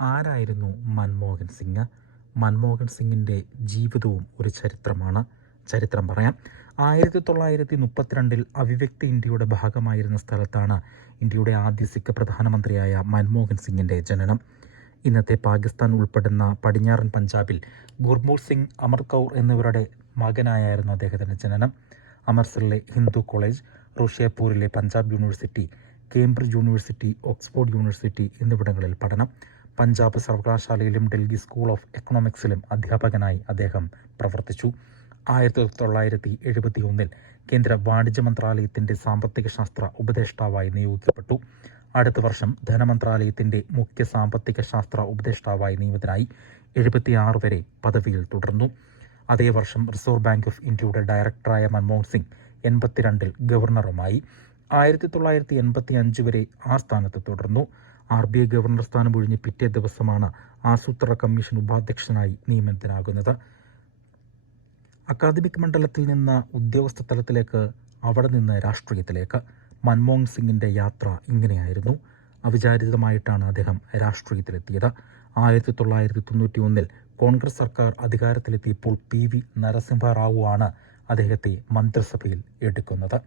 ആരായിരുന്നു മൻമോഹൻ സിംഗ്? മൻമോഹൻ സിംഗിൻ്റെ ജീവിതവും ഒരു ചരിത്രമാണ്. ചരിത്രം പറയാം. 1932 അവിഭക്ത ഇന്ത്യയുടെ ഭാഗമായിരുന്ന സ്ഥലത്താണ് ഇന്ത്യയുടെ ആദ്യ സിഖ് പ്രധാനമന്ത്രിയായ മൻമോഹൻ സിംഗിൻ്റെ ജനനം. ഇന്നത്തെ പാകിസ്ഥാൻ ഉൾപ്പെടുന്ന പടിഞ്ഞാറൻ പഞ്ചാബിൽ ഗുർമൂർ സിംഗ്, അമർ കൗർ എന്നിവരുടെ മകനായിരുന്നു അദ്ദേഹത്തിൻ്റെ ജനനം. അമൃത്സറിലെ ഹിന്ദു കോളേജ്, റുഷിയപൂരിലെ Punjab university, Cambridge university, Oxford university എന്നിവിടങ്ങളിൽ പഠനം. പഞ്ചാബ് സർവകലാശാലയിലും ഡൽഹി സ്കൂൾ ഓഫ് എക്കണോമിക്സിലും അധ്യാപകനായി അദ്ദേഹം പ്രവർത്തിച്ചു. 1971 കേന്ദ്ര വാണിജ്യ മന്ത്രാലയത്തിൻ്റെ സാമ്പത്തിക ശാസ്ത്ര ഉപദേഷ്ടാവായി നിയോഗിക്കപ്പെട്ടു. അടുത്ത വർഷം ധനമന്ത്രാലയത്തിൻ്റെ മുഖ്യ സാമ്പത്തിക ശാസ്ത്ര ഉപദേഷ്ടാവായി നിയമിതനായി. 76 വരെ പദവിയിൽ തുടർന്നു. അതേ വർഷം റിസർവ് ബാങ്ക് ഓഫ് ഇന്ത്യയുടെ ഡയറക്ടറായ മൻമോഹൻ സിംഗ് 82 ഗവർണറുമായി. 1985 വരെ ആ സ്ഥാനത്ത് തുടർന്നു. RBI ഗവർണർ സ്ഥാനം ഒഴിഞ്ഞ് പിറ്റേ ദിവസമാണ് ആസൂത്രണ കമ്മീഷൻ ഉപാധ്യക്ഷനായി നിയമിതനാകുന്നത്. അക്കാദമിക് മണ്ഡലത്തിൽ നിന്ന് ഉദ്യോഗസ്ഥ തലത്തിലേക്ക്, അവിടെ നിന്ന് രാഷ്ട്രീയത്തിലേക്ക്. മൻമോഹൻ സിംഗിൻ്റെ യാത്ര ഇങ്ങനെയായിരുന്നു. അവിചാരിതമായിട്ടാണ് അദ്ദേഹം രാഷ്ട്രീയത്തിലെത്തിയത്. 1991 കോൺഗ്രസ് സർക്കാർ അധികാരത്തിലെത്തിയപ്പോൾ PV നരസിംഹറാവു ആണ് അദ്ദേഹത്തെ മന്ത്രിസഭയിൽ എടുക്കുന്നത്.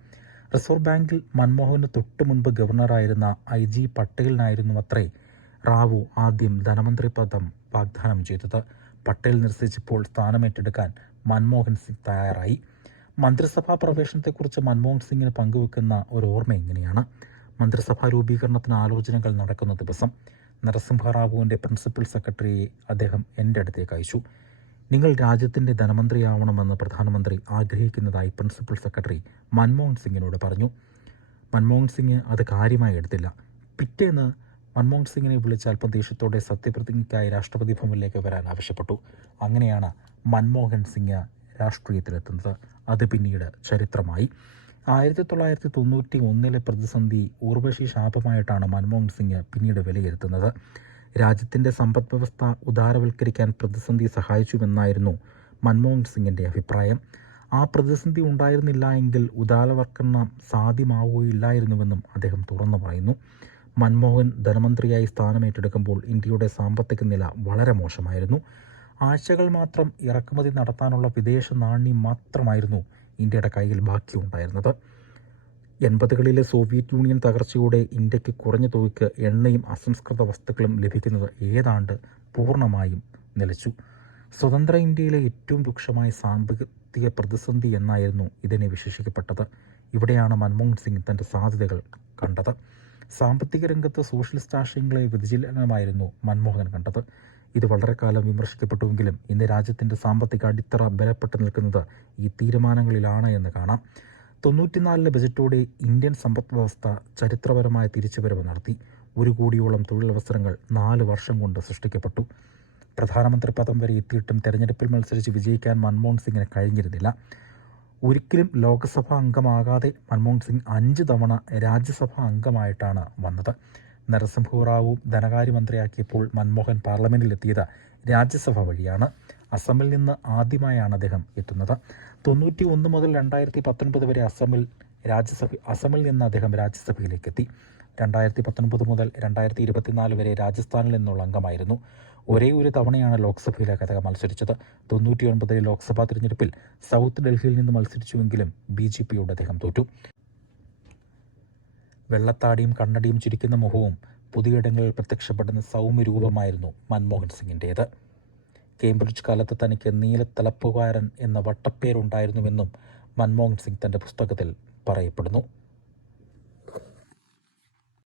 റിസർവ് ബാങ്കിൽ മൻമോഹന് തൊട്ടു മുൻപ് ഗവർണറായിരുന്ന IG പട്ടേലിനായിരുന്നു അത്രേ റാവു ആദ്യം ധനമന്ത്രി പദം വാഗ്ദാനം ചെയ്തത്. പട്ടേൽ നിരസിച്ചപ്പോൾ സ്ഥാനമേറ്റെടുക്കാൻ മൻമോഹൻ സിംഗ് തയ്യാറായി. മന്ത്രിസഭാ പ്രവേശനത്തെക്കുറിച്ച് മൻമോഹൻ സിംഗിന് പങ്കുവെക്കുന്ന ഒരു ഓർമ്മ എങ്ങനെയാണ്: മന്ത്രിസഭാ രൂപീകരണത്തിന് ആലോചനകൾ നടക്കുന്ന ദിവസം നരസിംഹറാവുവിൻ്റെ പ്രിൻസിപ്പൽ സെക്രട്ടറിയെ അദ്ദേഹം എൻ്റെ അടുത്തേക്ക് അയച്ചു. നിങ്ങൾ രാജ്യത്തിൻ്റെ ധനമന്ത്രിയാവണമെന്ന് പ്രധാനമന്ത്രി ആഗ്രഹിക്കുന്നതായി പ്രിൻസിപ്പൽ സെക്രട്ടറി മൻമോഹൻ സിംഗിനോട് പറഞ്ഞു. മൻമോഹൻ സിംഗ് അത് കാര്യമായി എടുത്തില്ല. പിറ്റേന്ന് മൻമോഹൻ സിംഗിനെ വിളിച്ച് അല്പം ദേഷ്യത്തോടെ സത്യപ്രതിജ്ഞയ്ക്കായി രാഷ്ട്രപതി ഭവനിലേക്ക് വരാൻ ആവശ്യപ്പെട്ടു. അങ്ങനെയാണ് മൻമോഹൻ സിംഗ് രാഷ്ട്രീയത്തിലെത്തുന്നത്. അത് പിന്നീട് ചരിത്രമായി. 1991 പ്രതിസന്ധി ഊർവശി ശാപമായിട്ടാണ് മൻമോഹൻ സിംഗ് പിന്നീട് വിലയിരുത്തുന്നത്. രാജ്യത്തിൻ്റെ സമ്പദ് വ്യവസ്ഥ ഉദാരവൽക്കരിക്കാൻ പ്രതിസന്ധി സഹായിച്ചുവെന്നായിരുന്നു മൻമോഹൻ സിംഗിൻ്റെ അഭിപ്രായം. ആ പ്രതിസന്ധി ഉണ്ടായിരുന്നില്ല എങ്കിൽ ഉദാരവൽക്കരണം സാധ്യമാവുകയില്ലായിരുന്നുവെന്നും അദ്ദേഹം തുറന്നു പറയുന്നു. മൻമോഹൻ ധനമന്ത്രിയായി സ്ഥാനമേറ്റെടുക്കുമ്പോൾ ഇന്ത്യയുടെ സാമ്പത്തിക നില വളരെ മോശമായിരുന്നു. ആഴ്ചകൾ മാത്രം ഇറക്കുമതി നടത്താനുള്ള വിദേശ നാണ്യം മാത്രമായിരുന്നു ഇന്ത്യയുടെ കയ്യിൽ ബാക്കിയുണ്ടായിരുന്നത്. 80കളിലെ സോവിയറ്റ് യൂണിയൻ തകർച്ചയോടെ ഇന്ത്യക്ക് കുറഞ്ഞ തുകയ്ക്ക് എണ്ണയും അസംസ്കൃത വസ്തുക്കളും ലഭിക്കുന്നത് ഏതാണ്ട് പൂർണ്ണമായും നിലച്ചു. സ്വതന്ത്ര ഇന്ത്യയിലെ ഏറ്റവും രൂക്ഷമായ സാമ്പത്തിക പ്രതിസന്ധി എന്നായിരുന്നു ഇതിനെ വിശേഷിക്കപ്പെട്ടത്. ഇവിടെയാണ് മൻമോഹൻ സിംഗ് തൻ്റെ സാധ്യതകൾ കണ്ടത്. സാമ്പത്തിക രംഗത്ത് സോഷ്യലിസ്റ്റ് ആശയങ്ങളെ വ്യതിചലനമായിരുന്നു മൻമോഹൻ കണ്ടത്. ഇത് വളരെ കാലം വിമർശിക്കപ്പെട്ടുവെങ്കിലും ഇന്ന് രാജ്യത്തിൻ്റെ സാമ്പത്തിക അടിത്തറ ബലപ്പെട്ടു നിൽക്കുന്നത് ഈ തീരുമാനങ്ങളിലാണ് എന്ന് കാണാം. 94 ബജറ്റോടെ ഇന്ത്യൻ സമ്പദ് വ്യവസ്ഥ ചരിത്രപരമായ തിരിച്ചുവരവ് നടത്തി. 1 കോടിയോളം തൊഴിലവസരങ്ങൾ 4 വർഷം കൊണ്ട് സൃഷ്ടിക്കപ്പെട്ടു. പ്രധാനമന്ത്രി പദം വരെ എത്തിയിട്ടും തെരഞ്ഞെടുപ്പിൽ മത്സരിച്ച് വിജയിക്കാൻ മൻമോഹൻ സിംഗിന് കഴിഞ്ഞിരുന്നില്ല. ഒരിക്കലും ലോക്സഭാ അംഗമാകാതെ മൻമോഹൻ സിംഗ് 5 തവണ രാജ്യസഭാ അംഗമായിട്ടാണ് വന്നത്. നരസിംഹറാവു ധനകാര്യമന്ത്രിയാക്കിയപ്പോൾ മൻമോഹൻ പാർലമെൻറ്റിലെത്തിയത് രാജ്യസഭ വഴിയാണ്. അസമിൽ നിന്ന് ആദ്യമായാണ് അദ്ദേഹം എത്തുന്നത്. 91 മുതൽ 2019 വരെ അസമിൽ നിന്ന് അദ്ദേഹം രാജ്യസഭയിലേക്ക് എത്തി. 2019 മുതൽ 2024 വരെ രാജസ്ഥാനിൽ നിന്നുള്ള അംഗമായിരുന്നു. ഒരേ ഒരു തവണയാണ് ലോക്സഭയിലേക്ക് അദ്ദേഹം മത്സരിച്ചത്. 99 ലോക്സഭാ തിരഞ്ഞെടുപ്പിൽ സൗത്ത് ഡൽഹിയിൽ നിന്ന് മത്സരിച്ചുവെങ്കിലും BJPയോട് അദ്ദേഹം തോറ്റു. വെള്ളത്താടിയും കണ്ണടിയും ചിരിക്കുന്ന മുഖവും പുതിയിടങ്ങളിൽ പ്രത്യക്ഷപ്പെടുന്ന സൗമ്യരൂപമായിരുന്നു മൻമോഹൻ സിംഗിൻ്റേത്. കേംബ്രിഡ്ജ് കാലത്ത് തനിക്ക് നീലത്തലപ്പുകാരൻ എന്ന വട്ടപ്പേരുണ്ടായിരുന്നുവെന്നും മൻമോഹൻ സിംഗ് തൻ്റെ പുസ്തകത്തിൽ പറയപ്പെടുന്നു.